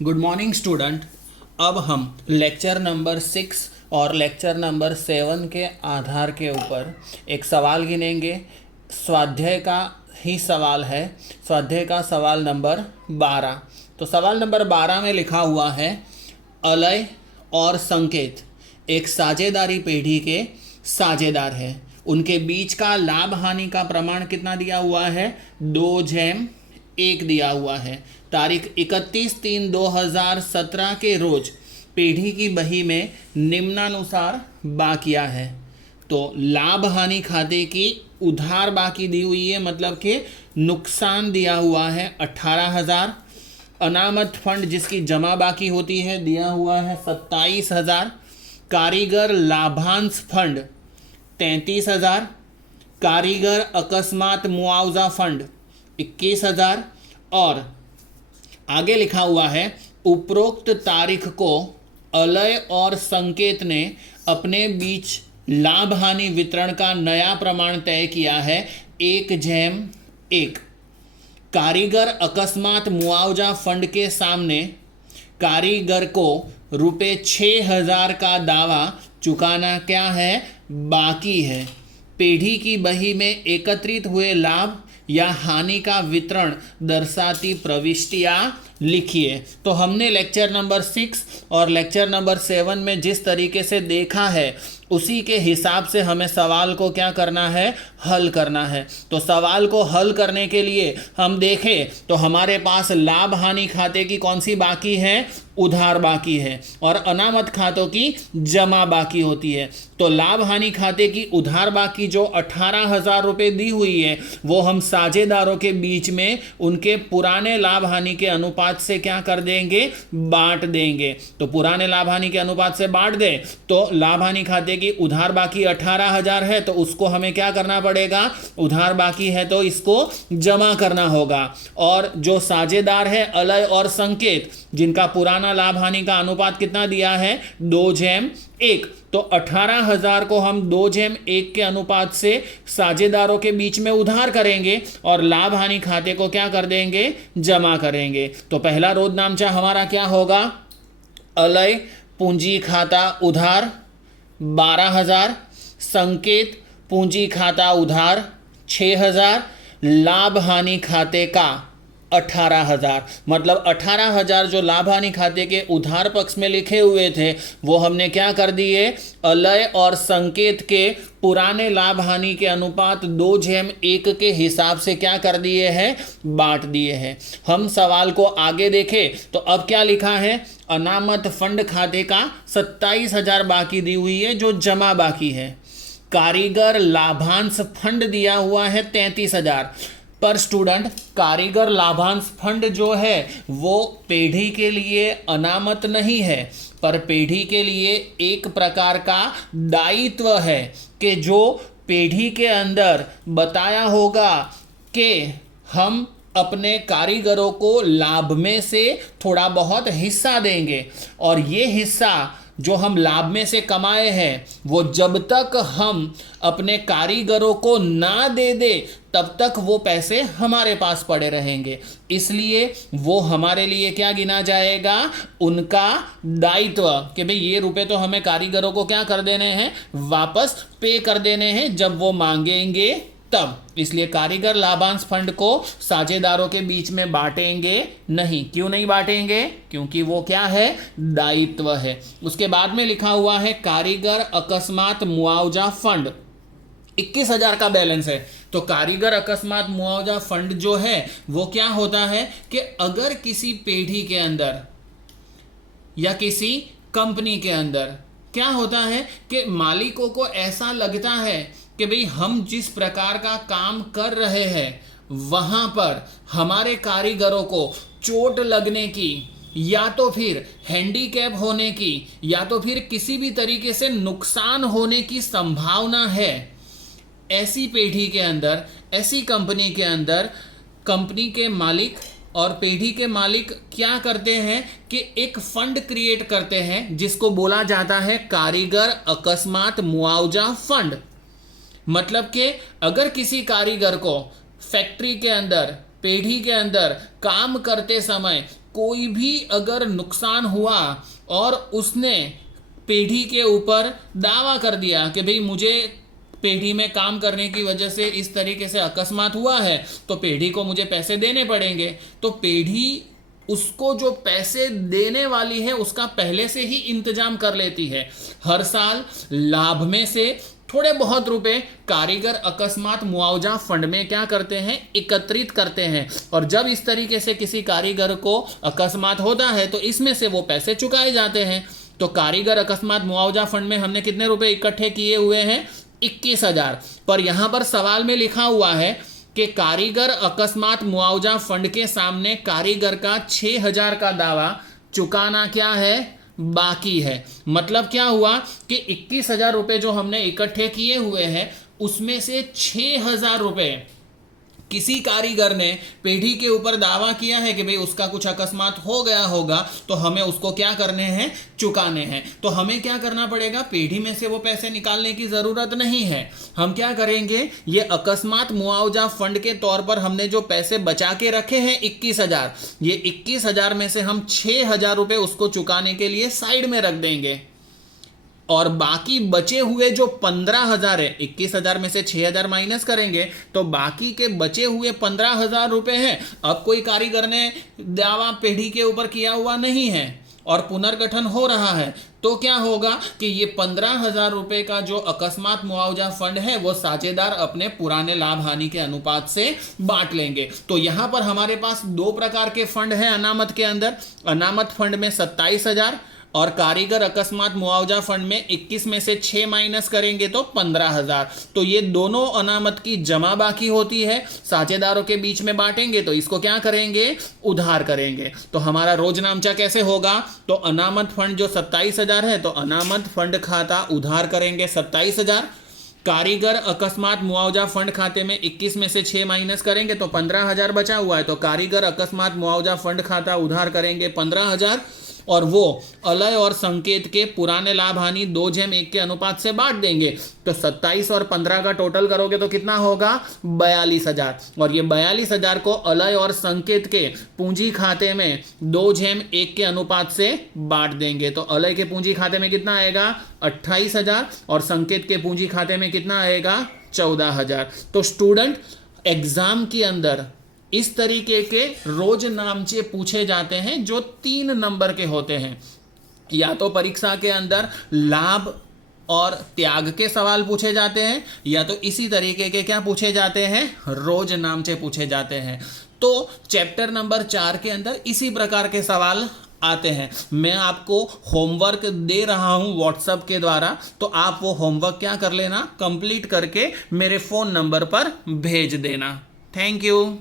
Good morning student. अब हम lecture number 6 और लेक्चर नंबर 7 के आधार के ऊपर एक सवाल गिनेंगे। स्वाध्याय का ही सवाल है, स्वाध्याय का सवाल नंबर 12। तो सवाल नंबर 12 में लिखा हुआ है, अलय और संकेत एक साझेदारी पेढ़ी के साझेदार हैं। उनके बीच का लाभ हानि का प्रमाण कितना दिया हुआ है? 2/1 दिया हुआ है। तारीख 31/3/2017 के रोज पेढ़ी की बही में निम्नानुसार बाकिया है। तो लाभ हानि खाते की उधार बाकी दी हुई है, मतलब कि नुकसान दिया हुआ है 18,000। अनामत फंड जिसकी जमा बाकी होती है दिया हुआ है 27,000। कारीगर लाभांश फंड 33,000। कारीगर अकस्मात मुआवजा फंड 21,000। और आगे लिखा हुआ है, उपरोक्त तारीख को अलय और संकेत ने अपने बीच लाभ हानि वितरण का नया प्रमाण तय किया है 1/1। कारीगर अकस्मात मुआवजा फंड के सामने कारीगर को रुपये 6,000 का दावा चुकाना क्या है? बाकी है। पेढ़ी की बही में एकत्रित हुए लाभ या हानि का वितरण दर्शाती प्रविष्टियाँ लिखिए। तो हमने लेक्चर नंबर 6 और लेक्चर नंबर 7 में जिस तरीके से देखा है उसी के हिसाब से हमें सवाल को क्या करना है? हल करना है। तो सवाल को हल करने के लिए हम देखें तो हमारे पास लाभ हानि खाते की कौन सी बाकी है? उधार बाकी है। और अनामत खातों की जमा बाकी होती है। तो लाभ हानि खाते की उधार बाकी जो 18,000 रुपये दी हुई है वो हम साझेदारों के बीच में उनके पुराने लाभ हानि के अनुपात से क्या कर देंगे? बांट देंगे। तो पुराने लाभ हानि के अनुपात से बांट दें तो लाभ हानि खाते की उधार बाकी 18,000 है, तो उसको हमें क्या करना पड़ेगा? उधार बाकी है तो इसको जमा करना होगा। और जो साझेदार है अलय और संकेत, जिनका पुराना लाभ हानि का अनुपात कितना दिया है? 2/1। तो 18,000 को हम 2/1 के अनुपात से साझेदारों के बीच में उधार करेंगे और लाभ हानि खाते को क्या कर देंगे? जमा करेंगे। तो पहला रोध नामचा हमारा क्या होगा? अलय पूंजी खाता उधार 12,000, संकेत पूंजी खाता उधार 6,000, लाभ हानि खाते का 18,000। मतलब 18,000 जो लाभ हानि खाते के उधार पक्ष में लिखे हुए थे वो हमने क्या कर दिए? अलय और संकेत के पुराने लाभ हानि के अनुपात 2/1 के हिसाब से क्या कर दिए हैं? बांट दिए हैं। हम सवाल को आगे देखें तो अब क्या लिखा है? अनामत फंड खाते का 27,000 बाकी दी हुई है जो जमा बाकी है। कारीगर लाभांश फंड दिया हुआ है 33,000। पर स्टूडेंट कारीगर लाभांश फंड जो है वो पेढ़ी के लिए अनामत नहीं है, पर पेढ़ी के लिए एक प्रकार का दायित्व है कि जो पेढ़ी के अंदर बताया होगा कि हम अपने कारीगरों को लाभ में से थोड़ा बहुत हिस्सा देंगे और ये हिस्सा जो हम लाभ में से कमाए हैं वो जब तक हम अपने कारीगरों को ना दे दे तब तक वो पैसे हमारे पास पड़े रहेंगे। इसलिए वो हमारे लिए क्या गिना जाएगा? उनका दायित्व कि भाई ये रुपए तो हमें कारीगरों को क्या कर देने हैं? वापस पे कर देने हैं जब वो मांगेंगे तब। इसलिए कारीगर लाभांश फंड को साझेदारों के बीच में बांटेंगे नहीं। क्यों नहीं बांटेंगे? क्योंकि वो क्या है? दायित्व है। उसके बाद में लिखा हुआ है कारीगर अकस्मात मुआवजा फंड 21,000 का बैलेंस है। तो कारीगर अकस्मात मुआवजा फंड जो है वो क्या होता है कि अगर किसी पेढ़ी के अंदर या किसी कंपनी के अंदर क्या होता है कि मालिकों को ऐसा लगता है कि भाई हम जिस प्रकार का काम कर रहे हैं वहाँ पर हमारे कारीगरों को चोट लगने की या तो फिर हैंडीकैप होने की या तो फिर किसी भी तरीके से नुकसान होने की संभावना है। ऐसी पेढ़ी के अंदर, ऐसी कंपनी के अंदर कंपनी के मालिक और पेढ़ी के मालिक क्या करते हैं कि एक फंड क्रिएट करते हैं जिसको बोला जाता है कारीगर अकस्मात मुआवजा फंड। मतलब कि अगर किसी कारीगर को फैक्ट्री के अंदर, पेढ़ी के अंदर काम करते समय कोई भी अगर नुकसान हुआ और उसने पेढ़ी के ऊपर दावा कर दिया कि भाई मुझे पेढ़ी में काम करने की वजह से इस तरीके से अकस्मात हुआ है, तो पेढ़ी को मुझे पैसे देने पड़ेंगे, तो पेढ़ी उसको जो पैसे देने वाली है उसका पहले से ही इंतजाम कर लेती है। हर साल लाभ में से थोड़े बहुत रुपए कारीगर अकस्मात मुआवजा फंड में क्या करते हैं, एकत्रित करते हैं। और जब इस तरीके से किसी कारीगर को अकस्मात होता है तो इसमें से वो पैसे चुकाए जाते हैं। तो कारीगर अकस्मात मुआवजा फंड में हमने कितने रुपए इकट्ठे किए हुए हैं, 21,000। पर यहां पर सवाल में लिखा हुआ है कि कारीगर अकस्मात मुआवजा फंड के सामने कारीगर का 6,000 का दावा चुकाना क्या है, बाकी है। मतलब क्या हुआ कि 21,000 रुपए जो हमने इकट्ठे किए हुए हैं उसमें से 6,000 रुपए किसी कारीगर ने पेढ़ी के ऊपर दावा किया है कि भाई उसका कुछ अकस्मात हो गया होगा, तो हमें उसको क्या करने हैं, चुकाने हैं। तो हमें क्या करना पड़ेगा, पेढ़ी में से वो पैसे निकालने की जरूरत नहीं है। हम क्या करेंगे, ये अकस्मात मुआवजा फंड के तौर पर हमने जो पैसे बचा के रखे हैं 21,000, ये 21,000 में से हम 6,000 रुपए उसको चुकाने के लिए साइड में रख देंगे। और बाकी बचे हुए जो 15,000 है, 21,000 में से 6,000 माइनस करेंगे तो बाकी के बचे हुए 15,000 रुपए हैं। अब कोई कारीगर ने दावा पेढ़ी के ऊपर किया हुआ नहीं है और पुनर्गठन हो रहा है, तो क्या होगा कि ये 15,000 रुपए का जो अकस्मात मुआवजा फंड है वो साझेदार अपने पुराने लाभ हानि के अनुपात से बांट लेंगे। तो यहां पर हमारे पास दो प्रकार के फंड है अनामत के अंदर। अनामत फंड में 27,000 और कारीगर अकस्मात मुआवजा फंड में 21 में से 6 माइनस करेंगे तो 15,000। तो ये दोनों अनामत की जमा बाकी होती है, साझेदारों के बीच में बांटेंगे तो इसको क्या करेंगे, उधार करेंगे। तो हमारा रोजनामचा कैसे होगा, तो अनामत फंड जो 27,000 है तो अनामत फंड खाता उधार करेंगे 27,000। कारीगर अकस्मात मुआवजा फंड खाते में 21 में से 6 माइनस करेंगे तो 15,000 बचा हुआ है, तो कारीगर अकस्मात मुआवजा फंड खाता उधार करेंगे 15,000 और वो अलय और संकेत के पुराने लाभ हानि 2:1 के अनुपात से बांट देंगे। तो 27 और 15 का टोटल करोगे तो कितना होगा, 42,000। और ये 42,000 को अलय और संकेत के पूंजी खाते में 2:1 के अनुपात से बांट देंगे। तो अलय के पूंजी खाते में कितना आएगा, 28,000 और संकेत के पूंजी खाते में कितना आएगा, 14,000। तो स्टूडेंट एग्जाम के अंदर इस तरीके के रोज नामचे पूछे जाते हैं जो 3 नंबर के होते हैं। या तो परीक्षा के अंदर लाभ और त्याग के सवाल पूछे जाते हैं, या तो इसी तरीके के क्या पूछे जाते हैं, रोज नामचे पूछे जाते हैं। तो चैप्टर नंबर 4 के अंदर इसी प्रकार के सवाल आते हैं। मैं आपको होमवर्क दे रहा हूं व्हाट्सएप के द्वारा, तो आप वो होमवर्क क्या कर लेना, कंप्लीट करके मेरे फोन नंबर पर भेज देना। Thank you.